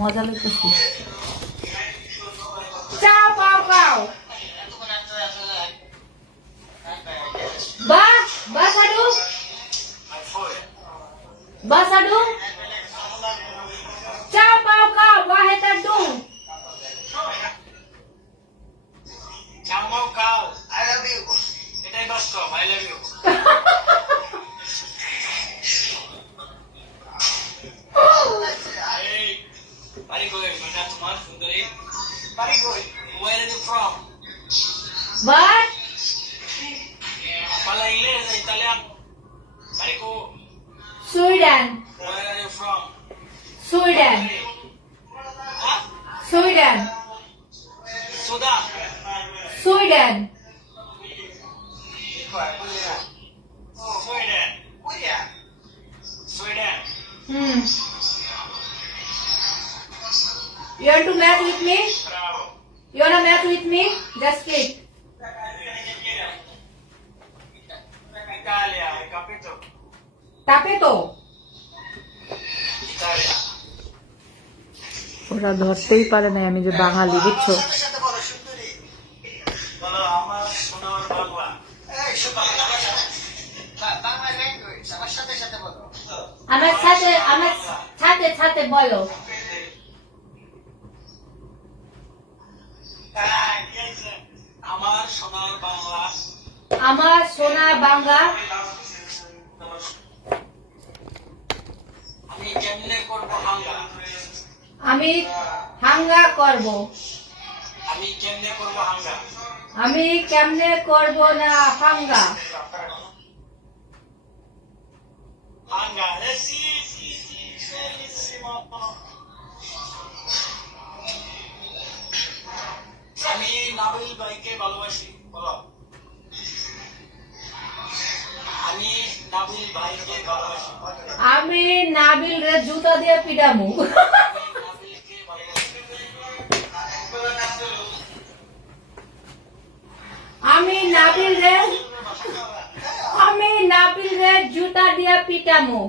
মজা লাগতেছে। চাও পাও পাও ba ba sadu ciao pao kau wahai tadung ciao mau kau I love you etai basko I love you hey bari koi mana tumar sundari bari koi where are you from what Fala inglês, italiano. Marico. Sweden. Where are you from? Sweden. Huh? Sweden. Sudan. Sweden. Sweden. Sweden. You want to match with me? Bravo. You wanna match with me? Just click. Italia, hai capito? Tapeto. Italia. ওরা ধরতেই পারে না আমি যে বাঙালি, বুঝছো? বলো আমার সোনার বাংলা। এই বাংলা ল্যাঙ্গুয়েজ আমার সাথে সাথে বলো। আমার সাথে বলো। আমার সোনার বাংলা। আমার সোনা বাংলা। আমি কেমনে করব হাঙ্গা? আমি হাঙ্গা করব। আমি কেমনে করব হাঙ্গা? আমি কেমনে করব না হাঙ্গা? হাঙ্গা সি বেলিসিমো। আমি নাবিল ভাইকে ভালোবাসি। বলো। আমি নাবিল ভাইকে ভালোবাসি। আমি নাবিল রে জুতা দিয়ে পিটামু। নাবিলকে ভালোবাসি। আমি নাবিল রে জুতা দিয়ে পিটামু।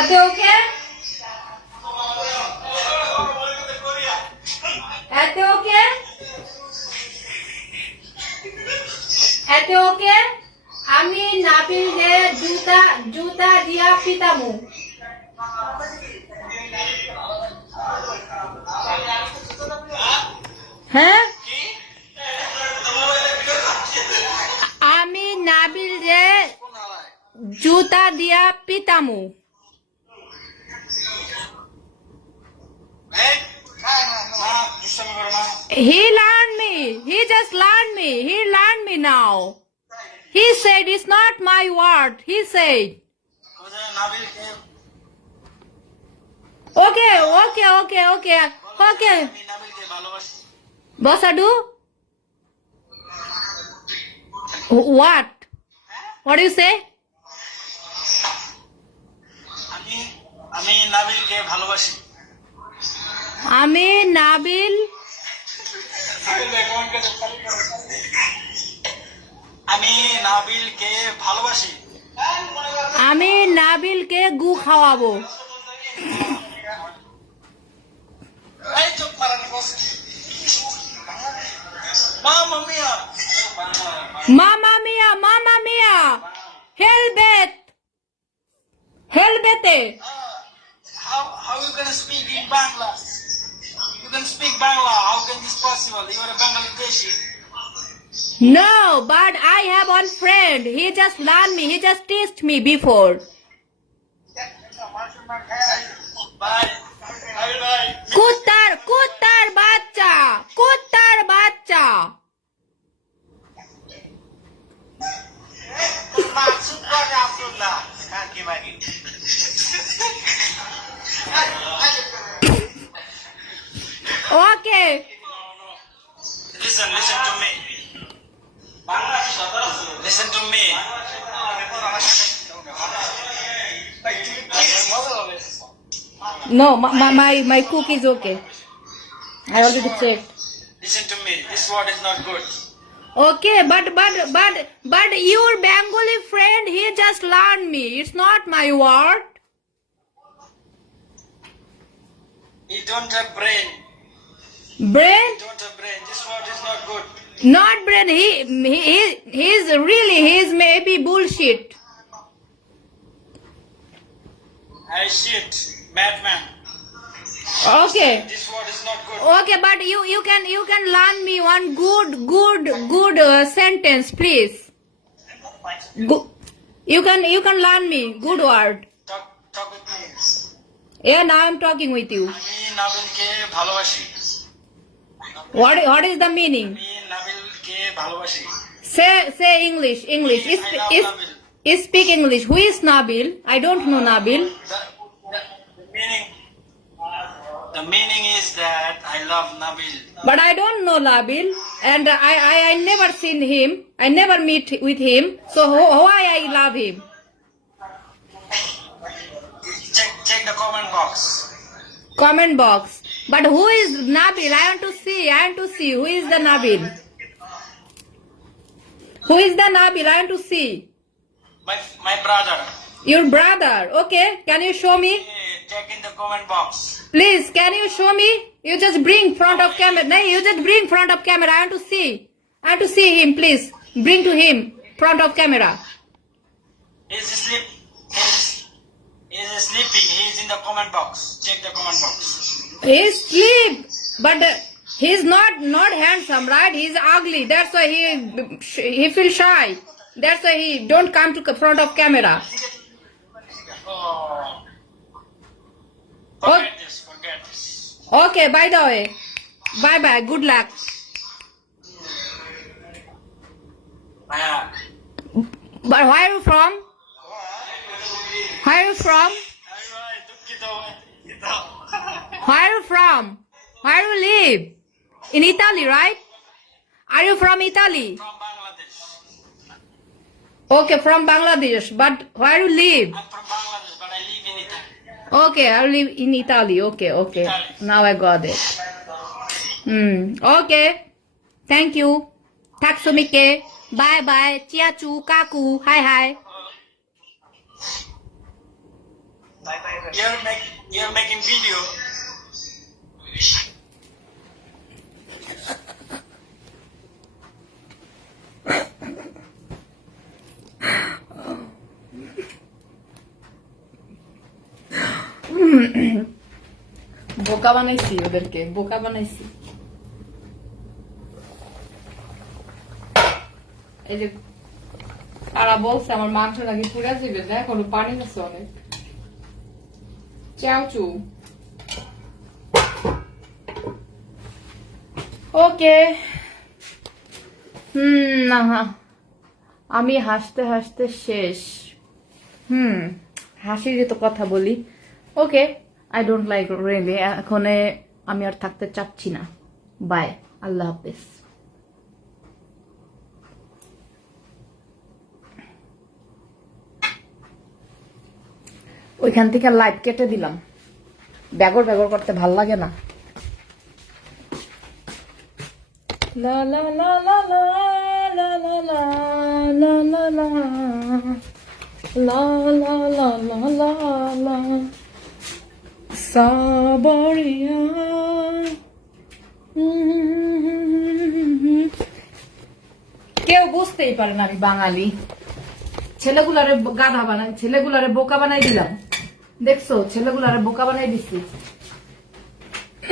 Ate okay? Ate okay? Ate okay? আমি নাবিল রে জুতা দিয়া পিটামু। হ্যাঁ? আমি নাবিল রে জুতা দিয়া পিটামু। He learned me. He just learned me. He learned me now. He said it's not my word. He said. Okay. Boss Adu? What? What do you say? আমি নাবিলকে ভালোবাসি। আমি নাবিল আমি নাবিলকে ভালোবাসি। আমি নাবিলকে গু খাওয়াবো। এই চুপ মারানি বস। মামা মিয়া। মামা মিয়া হেলবেতে। How you gonna speak in Bangla? You can speak Bangla. How can this possible? You are a Bangladeshi. No, but I have one friend. He just learned me. He just teased me before. Bye. Bye. কুত্তার বাচ্চা। Maksud kau Abdullah. Kaki bagi. Okay. Listen to me. Listen to me. No, my cook is okay. I already checked. Listen to me. This word is not good. Okay, but your Bengali friend, he just learned me. It's not my word. You don't have brain. Brain? You don't have brain. This word is not good. Not brain. He's maybe bullshit. I shit. Madman. Okay. This word is not good. Okay, but you can learn me one good sentence, please. You can learn me good word. Talk with me. Yeah, now I'm talking with you. আমি নাবিলকে ভালোবাসি। What is the meaning? আমি নাবিলকে ভালোবাসি। Say English. I love Speak English. Who is Nabil? I don't know Nabil. The meaning is that I love Nabil. But I don't know Nabil, and I never seen him. I never meet with him. So why I love him? Check the comment box. Comment box. But who is Nabil? I want to see. Who is the Nabil? Who is the Nabil? I want to see. My brother. Your brother. Okay. Can you show me? Check in the comment box. Please, can you show me? You just bring front of camera. No, you just bring front of camera. I want to see. I want to see him, please. Bring to him front of camera. He's asleep. He's sleeping. He's in the comment box. Check the comment box. He's sleep, but he's not handsome, right? He's ugly. That's why he feels shy. That's why he don't come to front of camera. Oh. Forget this. Okay, by the way. Bye. Good luck. But where are you from? Where are you from? Where are you from? Where you live? In Italy, right? Are you from Italy? From Bangladesh. Okay, from Bangladesh. But where you live? I'm from Bangladesh, but I live in Italy. Okay, I live in Italy. Okay. Italy. Now I got it. Okay. Thank you. Tak so mycket. Bye. Chiachu, kaku. Hi. You're making video. বোকা বানাইছি ওদেরকে, বোকা বানাইছি। এই যে তারা বলছে আমার মাংস নাকি পুড়ে যাবে, দেখ ওর পানি আছে অনেক। চাউচু ওকে। আমি হাসতে শেষ। হাসিরই তো কথা বলি। ওকে, আই ডোন্ট লাইক রিয়েলি। এখন আমি আর থাকতে চাচ্ছি না। বাই, আল্লাহ হাফেজ। ওইখান থেকে লাইভ কেটে দিলাম, ব্যাগর করতে ভাল লাগে না। লা লা লা লা লা লা লা লা লা লা লা লা লা লা লা লা সাবরিয়া। কেউ বুঝতেই পারে না আমি বাঙালি। ছেলেগুলারে গাধা বানাই, ছেলেগুলারে বোকা বানাই দিলাম। দেখছো, ছেলেগুলারে বোকা বানাই দিচ্ছি।